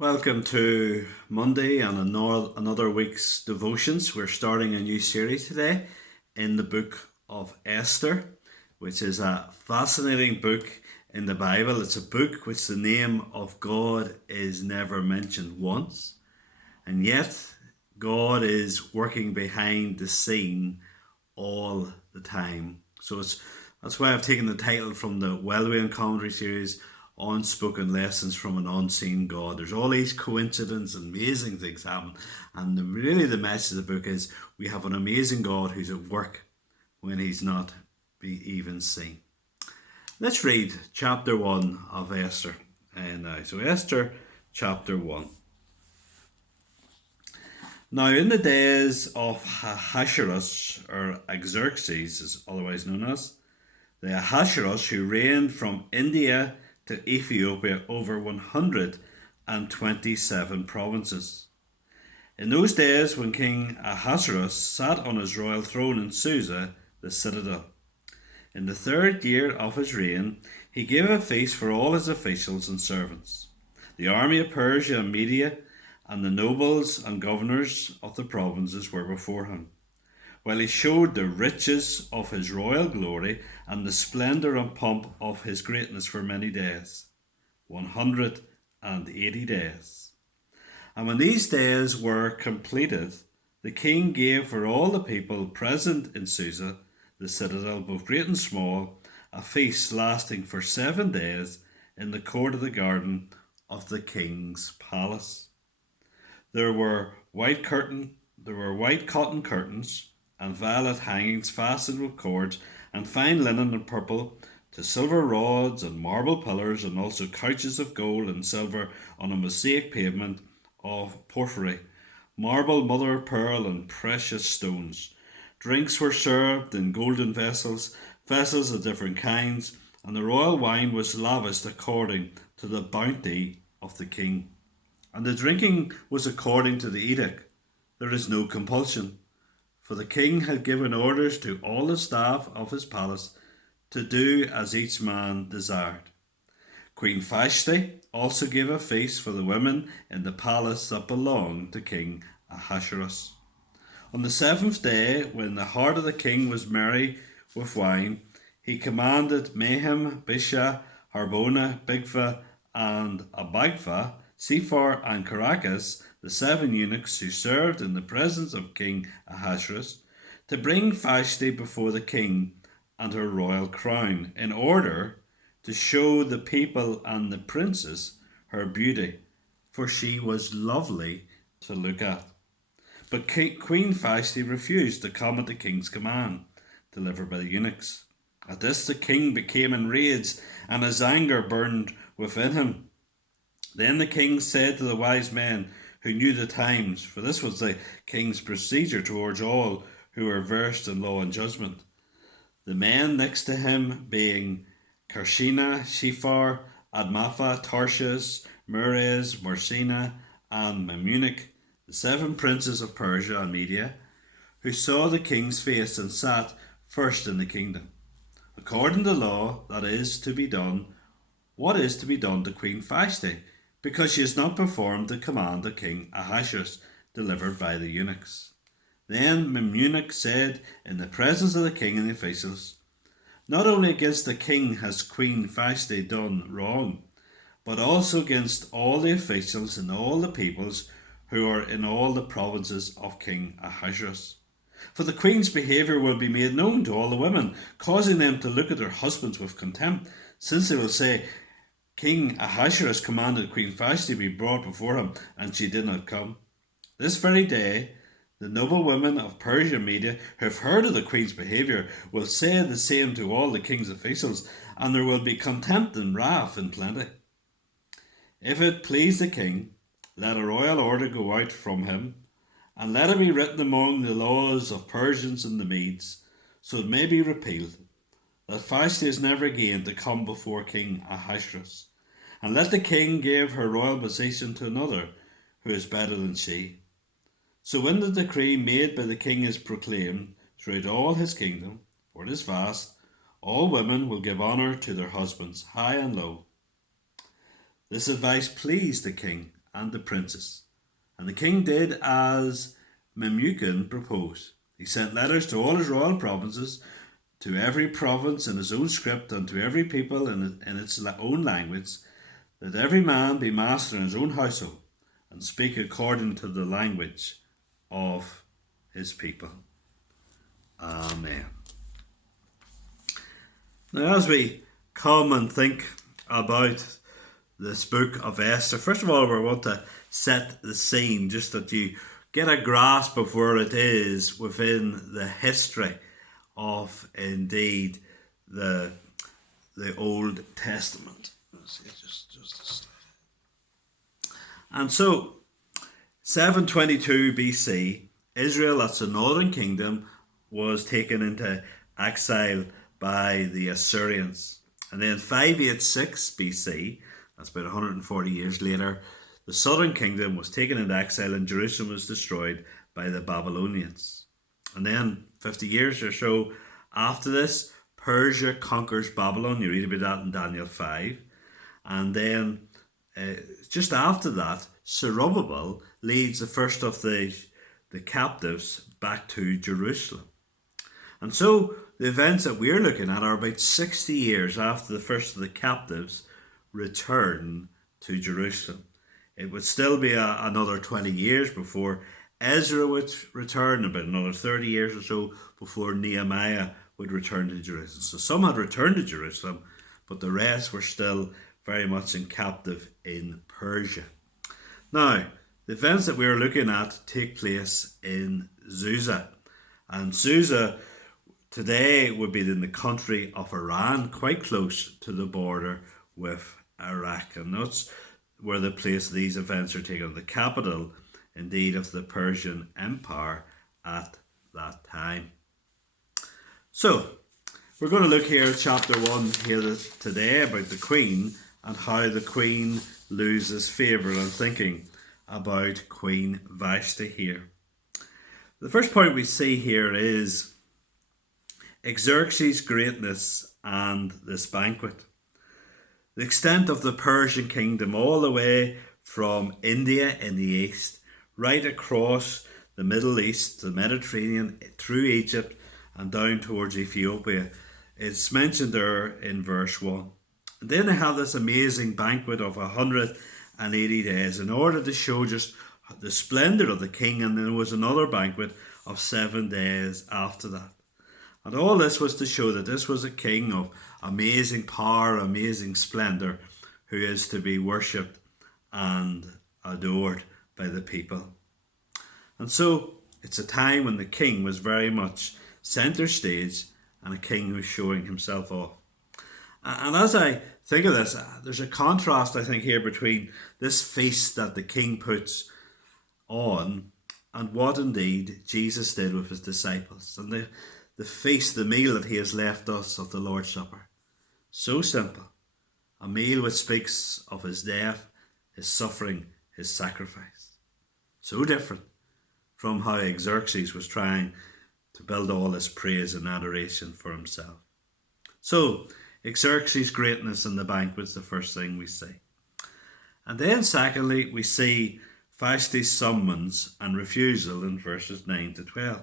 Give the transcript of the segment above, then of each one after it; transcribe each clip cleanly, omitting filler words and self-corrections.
Welcome to Monday and another week's devotions. We're starting a new series today in the book of Esther, which is a fascinating book in the Bible. It's a book which the name of God is never mentioned once, and yet God is working behind the scene all the time. That's why I've taken the title from the Wellway commentary series, Unspoken Lessons from an Unseen God. There's all these coincidences, amazing things happen, and really the message of the book is we have an amazing God who's at work when he's not be even seen. Let's read chapter 1 of Esther. So Esther chapter 1. Now, in the days of Ahasuerus, or Xerxes, is otherwise known as, the Ahasuerus who reigned from India to Ethiopia over 127 provinces. In those days, when King Ahasuerus sat on his royal throne in Susa, the citadel, in the third year of his reign, he gave a feast for all his officials and servants, the army of Persia and Media, and the nobles and governors of the provinces were before him, while he showed the riches of his royal glory and the splendour and pomp of his greatness for many days, 180 days. And when these days were completed, the king gave for all the people present in Susa, the citadel, both great and small, a feast lasting for 7 days in the court of the garden of the king's palace. There were white cotton curtains and violet hangings fastened with cords, and fine linen and purple, to silver rods and marble pillars, and also couches of gold and silver on a mosaic pavement of porphyry, marble, mother of pearl, and precious stones. Drinks were served in golden vessels, vessels of different kinds, and the royal wine was lavished according to the bounty of the king. And the drinking was according to the edict. There is no compulsion, for the king had given orders to all the staff of his palace to do as each man desired. Queen Vashti also gave a feast for the women in the palace that belonged to King Ahasuerus. On the 7th day, when the heart of the king was merry with wine, he commanded Mehem, Bisha, Harbona, Bigva, and Abagva, Sephar, and Caracas, the 7 eunuchs who served in the presence of King Ahasuerus, to bring Vashti before the king and her royal crown, in order to show the people and the princes her beauty, for she was lovely to look at. But Queen Vashti refused to come at the king's command, delivered by the eunuchs. At this the king became enraged, and his anger burned within him. Then the king said to the wise men who knew the times, for this was the king's procedure towards all who were versed in law and judgment, the men next to him being Karshina, Shephar, Admatha, Tarshish, Meres, Marsina, and Memunik, the 7 princes of Persia and Media, who saw the king's face and sat first in the kingdom, according to law that is to be done, what is to be done to Queen Vashti, because she has not performed the command of King Ahasuerus, delivered by the eunuchs. Then Memunik said in the presence of the king and the officials, not only against the king has Queen Vashti done wrong, but also against all the officials and all the peoples who are in all the provinces of King Ahasuerus. For the queen's behaviour will be made known to all the women, causing them to look at their husbands with contempt, since they will say, King Ahasuerus commanded Queen Vashti be brought before him, and she did not come. This very day, the noble women of Persia and Media who have heard of the queen's behaviour will say the same to all the king's officials, and there will be contempt and wrath in plenty. If it please the king, let a royal order go out from him, and let it be written among the laws of Persians and the Medes, so it may be repealed, that Vashti is never again to come before King Ahasuerus. And let the king give her royal position to another who is better than she. So when the decree made by the king is proclaimed throughout all his kingdom, for it is vast, all women will give honour to their husbands, high and low. This advice pleased the king and the princes. And the king did as Memucan proposed. He sent letters to all his royal provinces, to every province in his own script, and to every people in its own language, that every man be master in his own household, and speak according to the language of his people. Amen. Now, as we come and think about this book of Esther, first of all, we want to set the scene, just that you get a grasp of where it is within the history of, indeed, the Old Testament. Let's see, just a slide. And so, 722 BC, Israel, that's the northern kingdom, was taken into exile by the Assyrians. And then 586 BC, that's about 140 years later, the southern kingdom was taken into exile and Jerusalem was destroyed by the Babylonians. And then 50 years or so after this, Persia conquers Babylon. You read about that in Daniel 5. And then just after that, Zerubbabel leads the first of the captives back to Jerusalem. And so the events that we're looking at are about 60 years after the first of the captives return to Jerusalem. It would still be another 20 years before Ezra would return, about another 30 years or so before Nehemiah would return to Jerusalem. So some had returned to Jerusalem, but the rest were still very much in captive in Persia. Now, the events that we are looking at take place in Susa. And Susa today would be in the country of Iran, quite close to the border with Iraq. And that's where the place these events are taken, the capital, indeed, of the Persian Empire at that time. So, we're going to look here at chapter 1 here today about the Queen and how the Queen loses favour. I'm thinking about Queen Vashti here. The first point we see here is Xerxes' greatness and this banquet. The extent of the Persian kingdom all the way from India in the east, right across the Middle East, the Mediterranean, through Egypt and down towards Ethiopia. It's mentioned there in verse 1. And then they have this amazing banquet of 180 days in order to show just the splendour of the king, and then there was another banquet of 7 days after that. And all this was to show that this was a king of amazing power, amazing splendour, who is to be worshipped and adored by the people. And so it's a time when the king was very much centre stage and a king who's showing himself off. And as I think of this, there's a contrast, I think, here between this feast that the king puts on and what indeed Jesus did with his disciples. And the feast, the meal that he has left us of the Lord's Supper. So simple. A meal which speaks of his death, his suffering, his sacrifice. So different from how Xerxes was trying to build all this praise and adoration for himself. So, Xerxes' greatness in the banquet's the first thing we see. And then secondly, we see Vashti's summons and refusal in verses 9 to 12.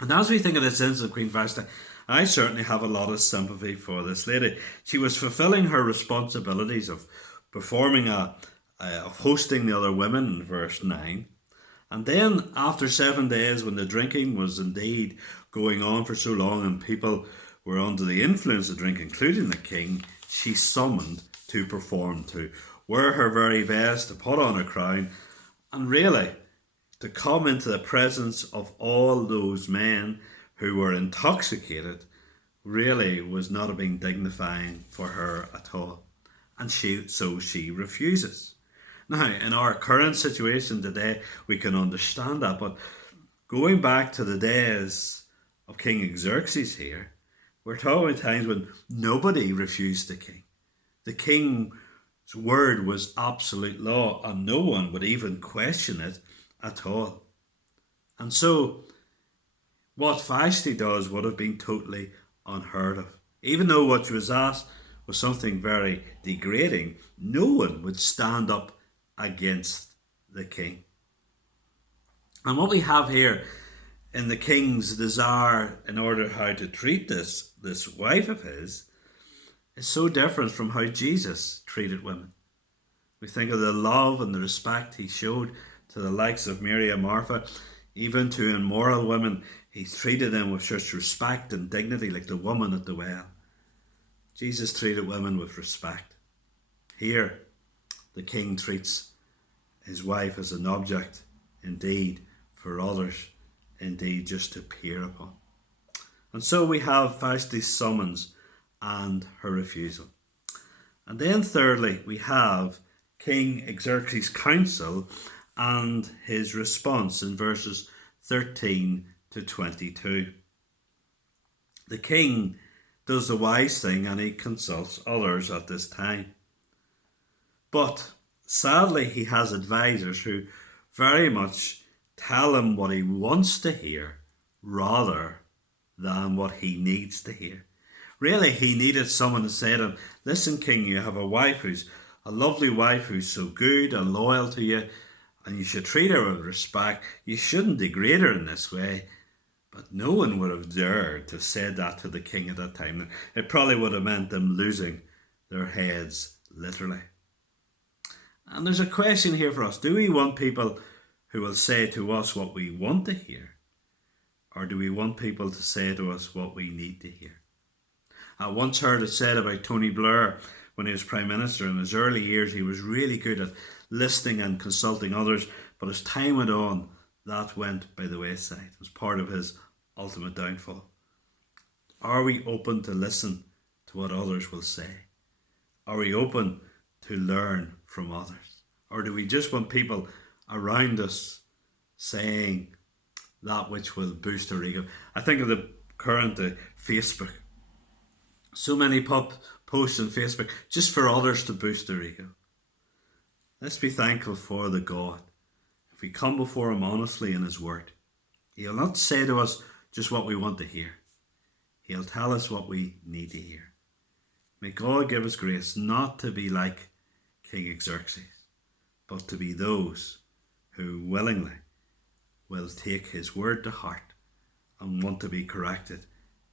And as we think of this instance of Queen Vashti, I certainly have a lot of sympathy for this lady. She was fulfilling her responsibilities of performing of hosting the other women in verse 9. And then after 7 days, when the drinking was indeed going on for so long and people were under the influence of drink, including the king, she summoned to perform, to wear her very best, to put on a crown, and really to come into the presence of all those men who were intoxicated really was not being dignifying for her at all. And so she refuses. Now, in our current situation today, we can understand that, but going back to the days of King Xerxes here, we're talking about times when nobody refused the king. The king's word was absolute law, and no one would even question it at all. And so, what Vashti does would have been totally unheard of. Even though what she was asked was something very degrading, no one would stand up against the king. And what we have here in the king's desire in order how to treat this wife of his is so different from how Jesus treated women. We think of the love and the respect he showed to the likes of Mary and Martha, even to immoral women. He treated them with such respect and dignity, like the woman at the well. Jesus treated women with respect. Here, the king treats his wife as an object, indeed, for others, indeed, just to peer upon. And so we have Vashti's summons and her refusal. And then thirdly, we have King Xerxes' counsel and his response in verses 13 to 22. The king does the wise thing and he consults others at this time. But sadly, he has advisors who very much tell him what he wants to hear rather than what he needs to hear. Really, he needed someone to say to him, listen, king, you have a wife who's a lovely wife who's so good and loyal to you, and you should treat her with respect. You shouldn't degrade her in this way. But no one would have dared to say that to the king at that time. It probably would have meant them losing their heads, literally. And there's a question here for us. Do we want people who will say to us what we want to hear? Or do we want people to say to us what we need to hear? I once heard it said about Tony Blair when he was Prime Minister. In his early years, he was really good at listening and consulting others. But as time went on, that went by the wayside. It was part of his ultimate downfall. Are we open to listen to what others will say? Are we open to learn from others? Or do we just want people around us saying that which will boost our ego? I think of the current Facebook. So many posts on Facebook just for others to boost their ego. Let's be thankful for the God. If we come before him honestly in his word, he'll not say to us just what we want to hear. He'll tell us what we need to hear. May God give us grace not to be like King Xerxes, but to be those who willingly will take his word to heart and want to be corrected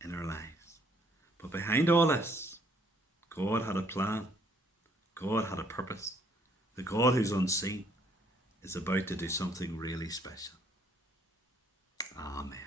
in our lives. But behind all this, God had a plan. God had a purpose. The God who's unseen is about to do something really special. Amen.